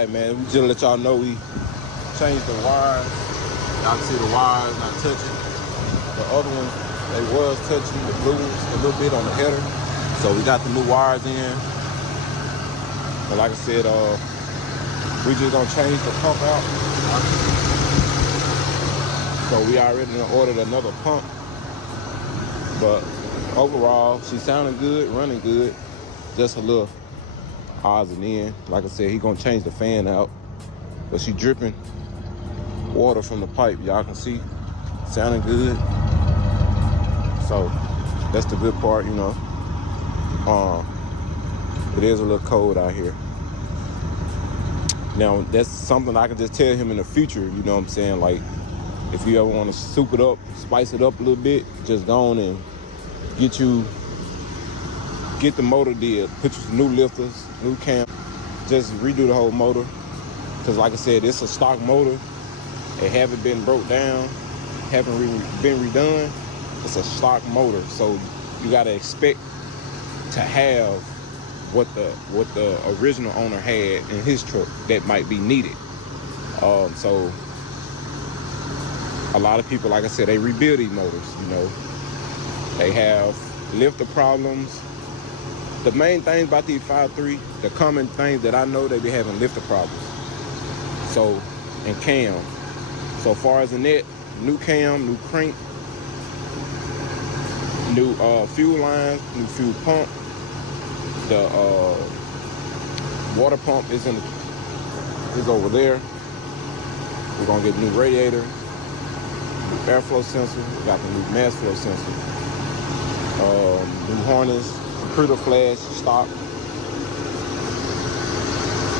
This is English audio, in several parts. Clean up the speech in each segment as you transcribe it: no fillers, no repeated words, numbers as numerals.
right, man. We just let y'all know we changed the wires. Y'all can see the wires not touching. The other ones, they was touching, the blue ones a little bit on the header. So we got the new wires in. But like I said, we just gonna change the pump out. So we already ordered another pump. But overall, she sounding good, running good. Just a little odds and ends. Like I said, he gonna change the fan out. But she dripping water from the pipe. Y'all can see, sounding good. So that's the good part, you know. It is a little cold out here. Now, that's something I can just tell him in the future, you know what I'm saying? Like, if you ever want to soup it up, spice it up a little bit, just go on and get the motor did. Put you some new lifters, new cam, just redo the whole motor. Because like I said, it's a stock motor. It haven't been broke down, haven't been redone. It's a stock motor, so you gotta expect to have what the original owner had in his truck that might be needed. So a lot of people, like I said, they rebuild these motors, you know. They have lifter problems. The main thing about these 5.3, the common things that I know, they be having lifter problems. So, and cam. So far as the net, new cam, new crank, new fuel line, new fuel pump. The water pump is over there. We're gonna get a new radiator, new airflow sensor. We got the new mass flow sensor, new harness, computer flash, stock.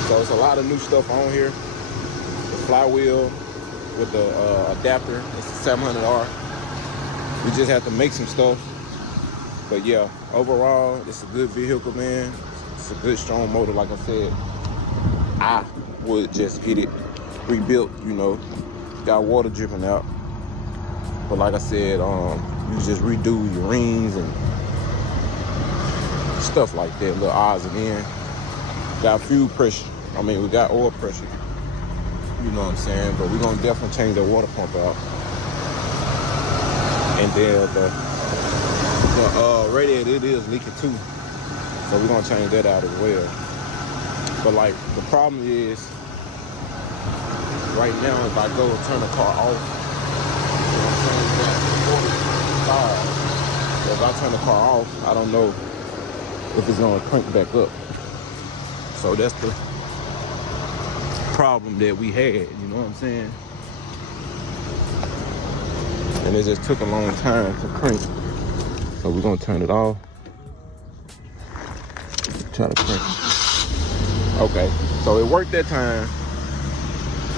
So it's a lot of new stuff on here. The flywheel with the adapter, it's a 700R. We just have to make some stuff. But yeah, overall, it's a good vehicle, man. It's a good, strong motor. Like I said, I would just get it rebuilt, you know. Got water dripping out. But like I said, you just redo your rings and stuff like that, little odds and ends. Got fuel pressure. I mean, we got oil pressure. You know what I'm saying? But we're gonna definitely change the water pump out. And then the radiator, it is leaking too. So we're gonna change that out as well. But like, the problem is, right now, if I go and turn the car off, you know what I'm saying, we got 45. So if I turn the car off, I don't know if it's gonna crank back up. So that's the problem that we had, you know what I'm saying? And it just took a long time to crank. So we're gonna turn it off. Try to crank it. Okay, so it worked that time,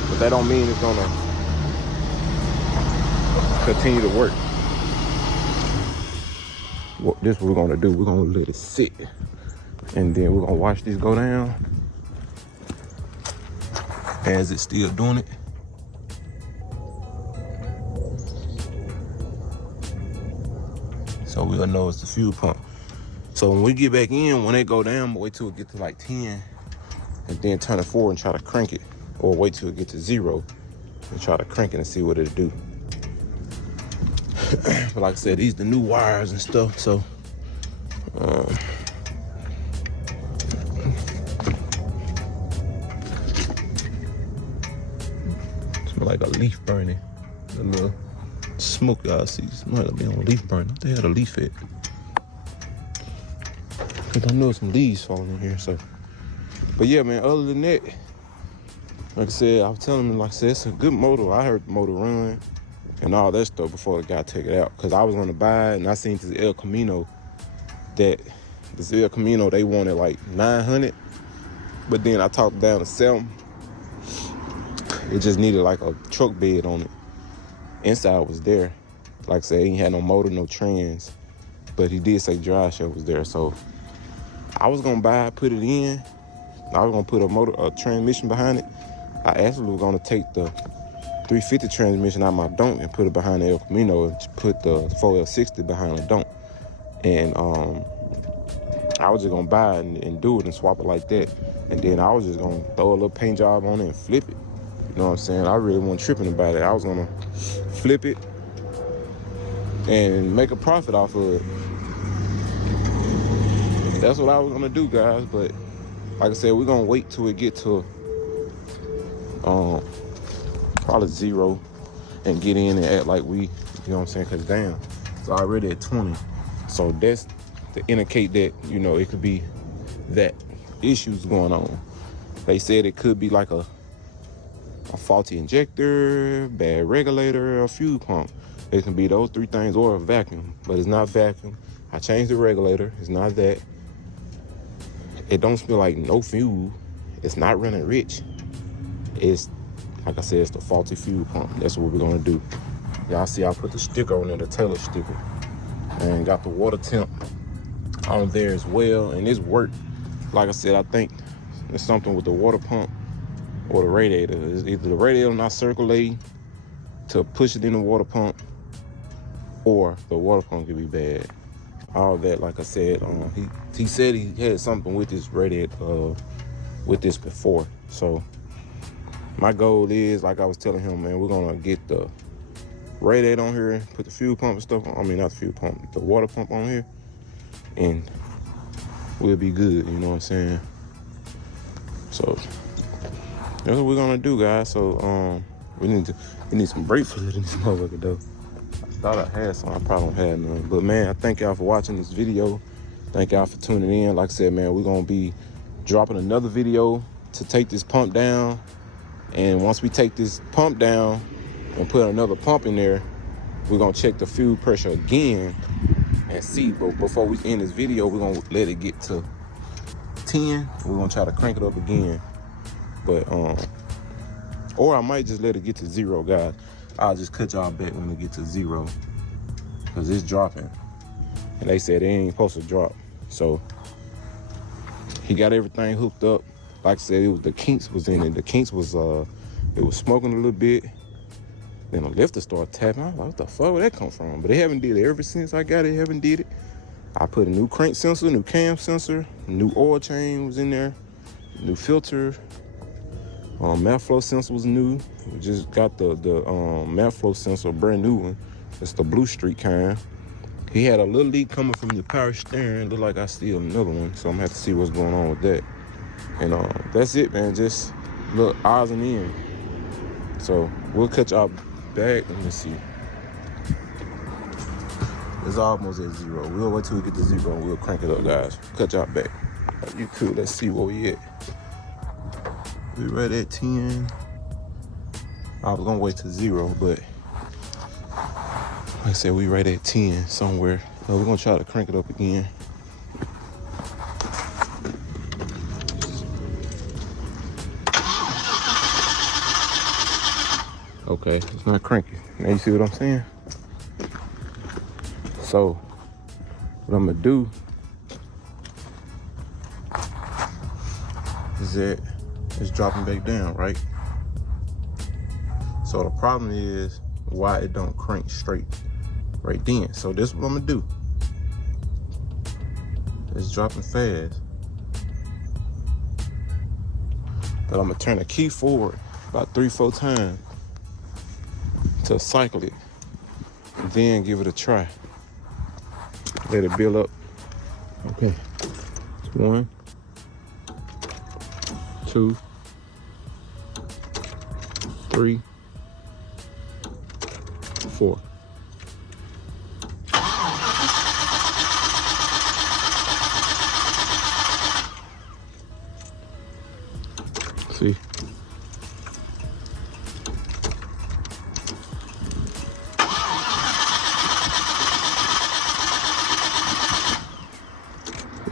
but that don't mean it's gonna continue to work. This is what we're gonna do. We're gonna let it sit, and then we're gonna watch this go down as it's still doing it. So we'll know it's the fuel pump. So when we get back in, when they go down, wait till it get to like 10 and then turn it forward and try to crank it. Or wait till it get to 0 and try to crank it and see what it'll do. But like I said, these the new wires and stuff, so smell like a leaf burning. A little smoke y'all see. Smell like be on a leaf burning. What the hell the leaf at? Cause I know some leaves falling in here, so. But yeah, man, other than that, like I said, I was telling him, like I said, it's a good motor. I heard the motor run and all that stuff before the guy take it out. Cause I was gonna buy it and I seen this El Camino they wanted like 900, but then I talked down to 7. It just needed like a truck bed on it. Inside was there. Like I said, he had no motor, no trans, but he did say drive shaft was there. So I was gonna buy it, put it in. I was gonna put a transmission behind it. I actually was gonna take the 350 transmission out of my Donk and put it behind the El Camino and put the 4L60 behind the Donk. And I was just gonna buy it and do it and swap it like that. And then I was just gonna throw a little paint job on it and flip it. You know what I'm saying? I really wasn't tripping about it. I was gonna flip it and make a profit off of it. That's what I was gonna do, guys. But like I said, we're gonna wait till it get to probably 0 and get in and act like we, you know what I'm saying? Cause damn, it's already at 20. So that's to indicate that, you know, it could be that issues going on. They said it could be like a faulty injector, bad regulator, or fuel pump. It can be those 3 things or a vacuum, but it's not vacuum. I changed the regulator, it's not that. It don't smell like no fuel. It's not running rich. It's, like I said, it's the faulty fuel pump. That's what we're gonna do. Y'all see I put the sticker on there, the Taylor sticker, and got the water temp on there as well, and it's worked. Like I said, I think it's something with the water pump or the radiator. It's either the radiator not circulating to push it in the water pump, or the water pump could be bad. All that, like I said, he said he had something with this radiator, with this before. So my goal is, like I was telling him, man, we're gonna get the radiator on here, put the fuel pump and stuff on. I mean, not the fuel pump, the water pump on here, and we'll be good. You know what I'm saying? So that's what we're gonna do, guys. So we need some brake fluid in this motherfucker though. I thought I had some, I probably don't have none. But man, I thank y'all for watching this video. Thank y'all for tuning in. Like I said, man, we're gonna be dropping another video to take this pump down. And once we take this pump down and put another pump in there, we're gonna check the fuel pressure again and see. But before we end this video, we're gonna let it get to 10. We're gonna try to crank it up again. But or I might just let it get to 0, guys. I'll just cut y'all back when it get to 0, because it's dropping. And they said it ain't supposed to drop. So he got everything hooked up. Like I said, it was the kinks was in it. The kinks was it was smoking a little bit. Then the lifter started tapping. I was like, what the fuck, where that come from? But they haven't did it ever since I got it. Haven't did it. I put a new crank sensor, new cam sensor, new oil change was in there, new filter. Map flow sensor was new. We just got the map flow sensor, a brand new one. It's the Blue Street kind. He had a little leak coming from the power steering. Look like I steal another one, so I'm gonna have to see what's going on with that. And that's it, man. Just look, odds and ends. So we'll catch y'all back. Let me see. It's almost at 0. We'll wait till we get to 0 and we'll crank it up, guys. Catch y'all back. You cool? Let's see where we at. We right at 10. I was gonna wait to 0, but like I said, we right at 10 somewhere. So we're gonna try to crank it up again. Okay, it's not cranking. Now you see what I'm saying? So what I'm gonna do is that it's dropping back down, right? So the problem is why it don't crank straight right then. So this is what I'm gonna do. It's dropping fast. But I'm gonna turn the key forward about 3-4 times to cycle it, and then give it a try. Let it build up. Okay, 1, 2, 3, 4. See?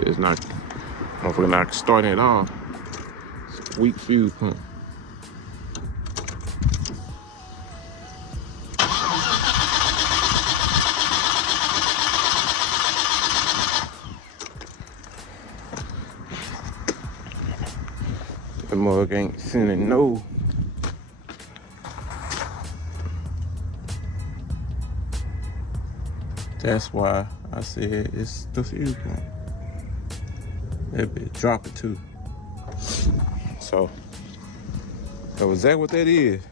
It's not, hopefully not starting at all. It's a weak fuel pump. The mug ain't sending no. That's why I said it's the fuel pump. That bitch dropping too. So is that what that is?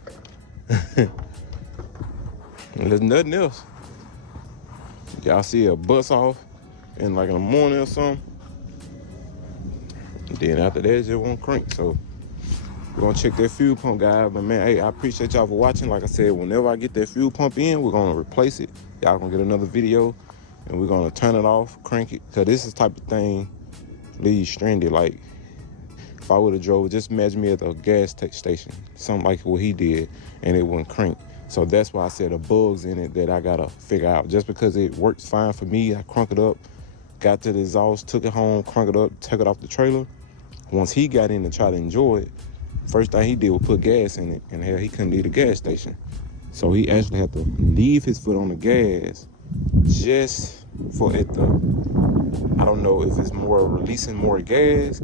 There's nothing else. Y'all see a bust off in like in the morning or something. And then after that, it just won't crank. So we're gonna check that fuel pump, guys. But man, hey, I appreciate y'all for watching. Like I said, whenever I get that fuel pump in, we're gonna replace it. Y'all gonna get another video and we're gonna turn it off, crank it. Cause this is the type of thing leaves stranded. Like if I would have drove, just imagine me at the gas station, something like what he did, and it wouldn't crank. So that's why I said the bugs in it that I gotta figure out. Just because it works fine for me, I crunk it up, got to the exhaust, took it home, crunk it up, took it off the trailer. Once he got in and tried to enjoy it, first thing he did was put gas in it, and hell, he couldn't leave the gas station. So he actually had to leave his foot on the gas just for it to, I don't know if it's more releasing more gas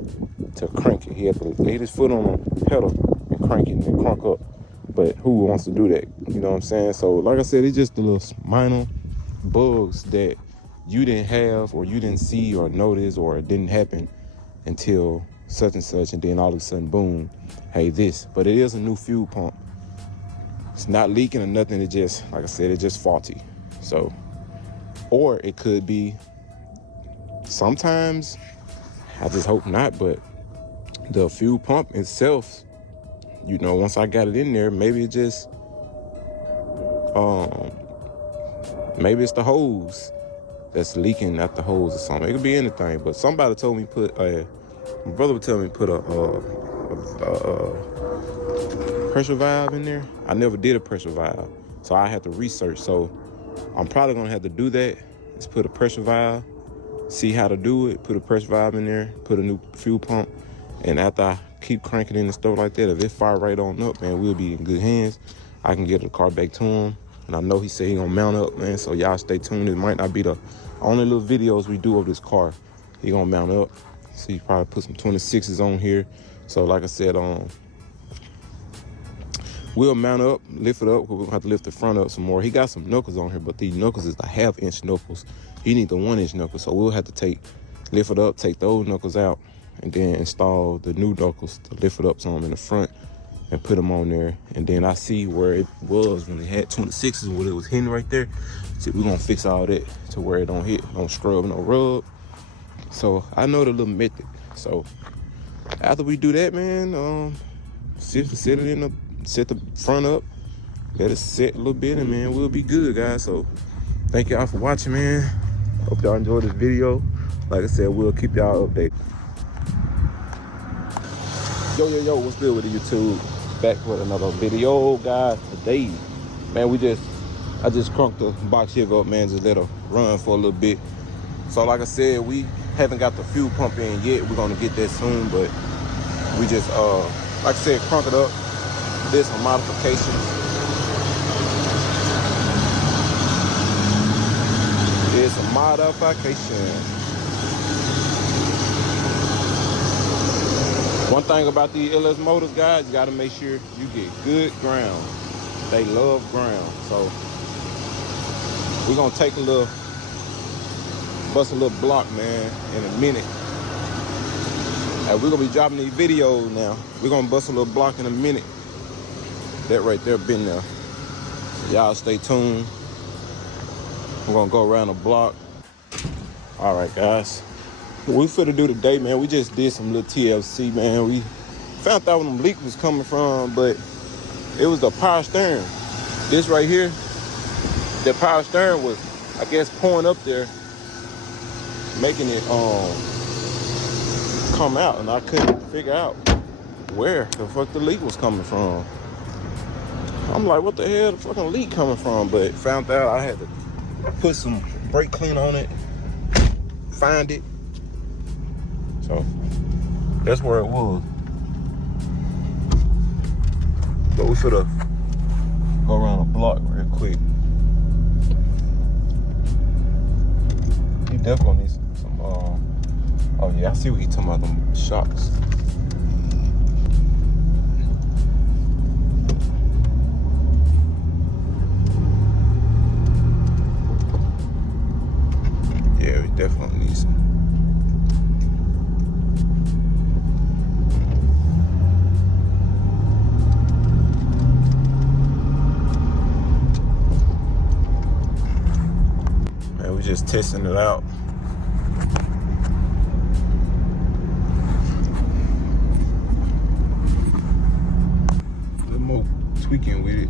to crank it. He had to lay his foot on the pedal and crank it and then crunk up. But who wants to do that? You know what I'm saying? So like I said, it's just the little minor bugs that you didn't have or you didn't see or notice or it didn't happen until such and such, and then all of a sudden, boom, hey, this. But it is a new fuel pump. It's not leaking or nothing. It just, like I said, it's just faulty. So, or it could be, sometimes, I just hope not, but the fuel pump itself, you know, once I got it in there, maybe it just, maybe it's the hose that's leaking at the hose or something. It could be anything, but somebody told me my brother would tell me put a pressure valve in there. I never did a pressure valve, so I had to research. So I'm probably gonna have to do that. Is put a pressure valve, see how to do it, put a pressure valve in there, put a new fuel pump, and after I keep cranking in and stuff like that, if it fire right on up, man, we'll be in good hands. I can get the car back to him, and I know he said he gonna mount up, man, so y'all stay tuned. It might not be the only little videos we do of this car. He gonna mount up. So you probably put some 26s on here. So like I said, we'll mount up, lift it up. We're gonna have to lift the front up some more. He got some knuckles on here, but these knuckles is the 1/2-inch knuckles. He need the 1-inch knuckles. So we'll have to lift it up, take those knuckles out, and then install the new knuckles to lift it up some in the front and put them on there. And then I see where it was when it had 26s, where it was hitting right there. So we're gonna fix all that to where it don't hit, don't scrub, no rub. So I know the little method. So after we do that, man, set the front up, let it set a little bit, and man, we'll be good, guys. So thank y'all for watching, man. Hope y'all enjoyed this video. Like I said, we'll keep y'all updated. Yo, what's good with the YouTube? Back with another video, guys. Today, man, I just crunked the box here up, man, just let her run for a little bit. So like I said, we haven't got the fuel pump in yet. We're gonna get that soon, but we just, like I said, crunk it up, did some modifications. Did some modifications. One thing about these LS Motors, guys, you gotta make sure you get good ground. They love ground. So we're gonna take bust a little block, man, in a minute. And we're gonna be dropping these videos now. We're gonna bust a little block in a minute. That right there been there. So y'all stay tuned. We're gonna go around the block. All right, guys. What we finna do today, man, we just did some little TLC, man. We found out where them leak was coming from, but it was the power steering. This right here, the power steering was, I guess, pouring up there, making it come out, and I couldn't figure out where the fuck the leak was coming from. I'm like, what the hell the fucking leak coming from? But found out I had to put some brake clean on it, find it. So that's where it was. But we should have go around the block real quick. He definitely needs some oh yeah, I see what he talking about, them shocks. Yeah, we definitely need some. just testing it out. A little more tweaking with it.